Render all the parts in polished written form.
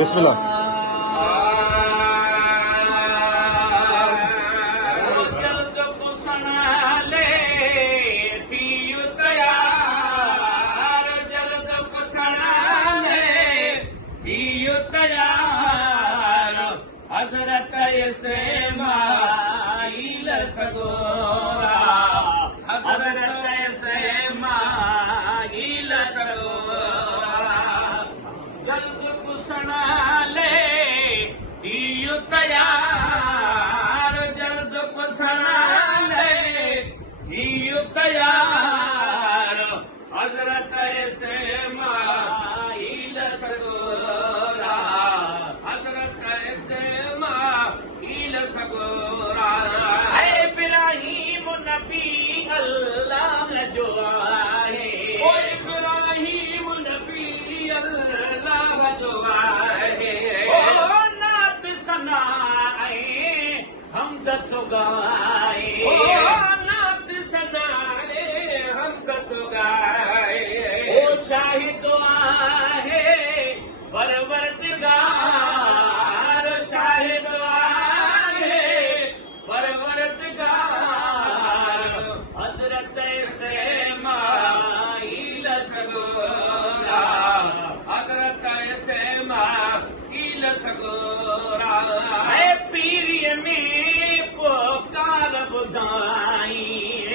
बिस्मिल्लाह। जल्द कुसनाले थियो तयार, जल्द कुसनाले थियो तयार, हजरत इस्माइल सगोरा, हजरत इस्माइल सगोरा, जल्द कुसनाले थियो तयार, जल्द कुसनाले थियो तयार, हजरत इस्माइल सगोरा, हजरत इस्माइल सगोरा। है इब्राहीम नबी अल्लाह जो आहे, ओ इब्राहीम नबी अल्लाह जो आहे, ओ नात सनाए हमद तो गाए, ओ नात सनाए हमद तो गाए, ओ शाहिद आहे परवरदिगार, शाहिद आहे परवरदिगार, हजरत इस्माइल सगोरा, हजरत इस्माइल सगोरा। ऐ पीरीअ में पुकार ॿुधाई,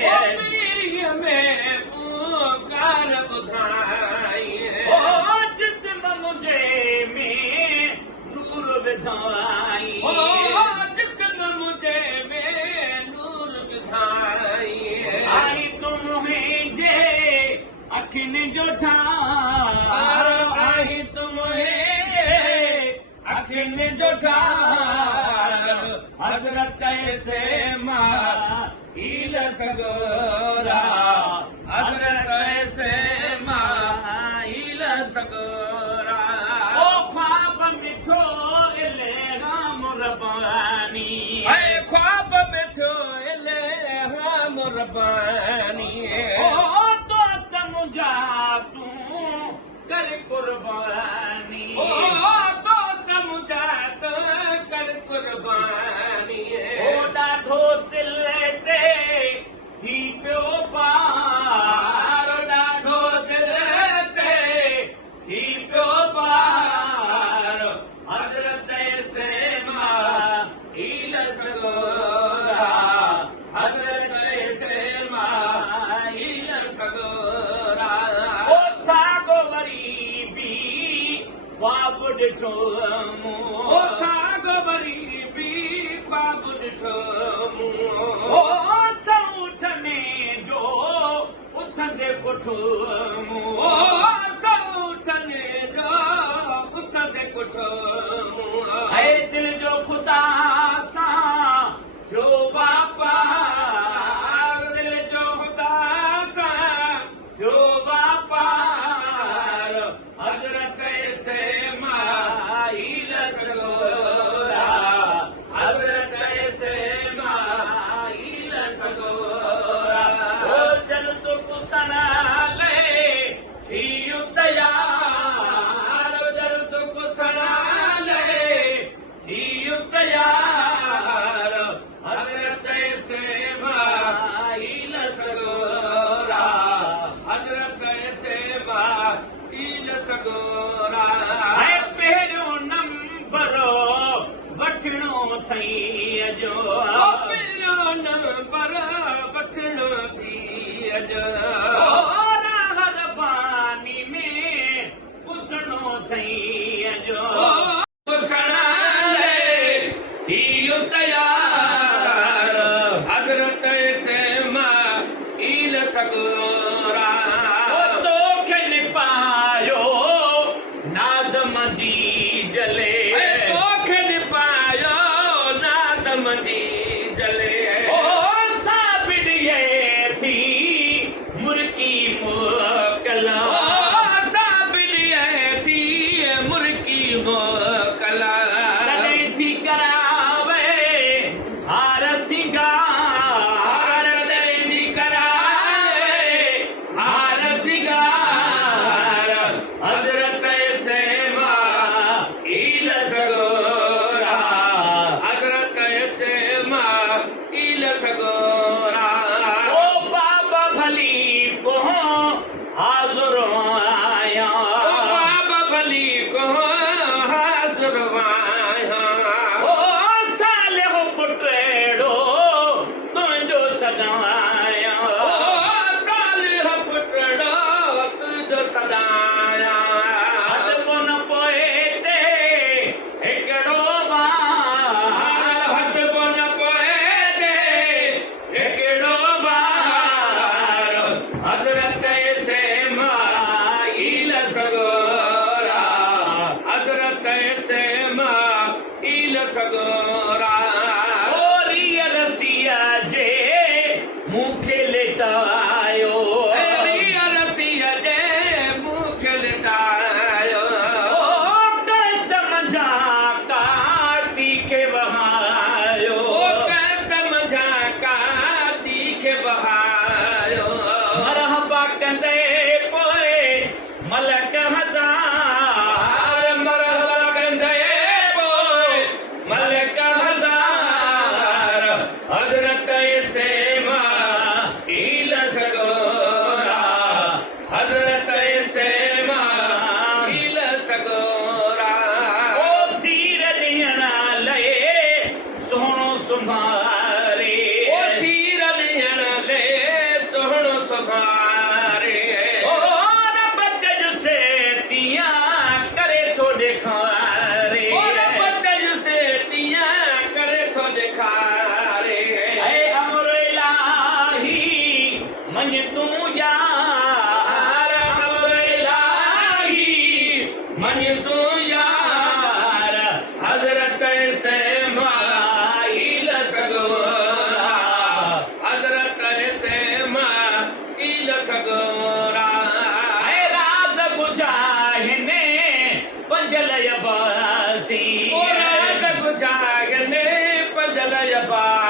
ओ पीरीअ में पुकार ॿुधाई, ओ जिस्म मुझे में नूर विधाई, ओ जिस्म मुझे में नूर विधाई, आई तुम मुंहिंजे अखियुनि जो ठार, आई तुम अखियुनि जो ठार, हजरत इस्माइल सगोरा, हजरत इस्माइल सगोरा। ओ ख्वाब मिठो इल्हाम रब्बानी, ऐ ख्वाब मिठो इल्हाम रब्बानी, ओ दोस्त मुंहिंजा तूं कर कुर्बानी, ओ दोस्त मुंहिंजा तूं कर कुर्बानी, ओ ॾाढो दिल ते थी पियो पार, ॾाढो दिल ते थी पियो पार, हजरत इस्माइल सगोरा, हजरत इस्माइल सगोरा। ओ सागो वरी बि ख्वाब ॾिठो मूं, ओ सागो वरी बि ख्वाब ॾिठो मूं, ओ सौठने जो उथंदे पुठो मूं, ओ सौठने जो उथंदे पुठो मूं, ऐ दिल जो ख़ुदा सां थियो वापार, दिल जो ख़ुदा सां थियो वापार, हजरत इस्माइल सगोरा, हजरत इस्माइल सगोरा। ओ जल्द कुसनाले थियो तयार, जल्द कुसनाले थियो तयार, हजरत इस्माइल सगोरा, हजरत इस्माइल सगोरा। ऐ पहिरियों नंबर वठणो थई अजो, पहिरियों नंबर वठणो थी अजो, राह रब्बानी में पुसणो थई अजो, कुसनाले थियो तयार, हजरत इस्माइल सगोरा। ओ तोखे निपायो नाज़म जी जले, तोखे निपायो नाज़म जी अब्बासी मुराद गुजागने पजल अब्बासी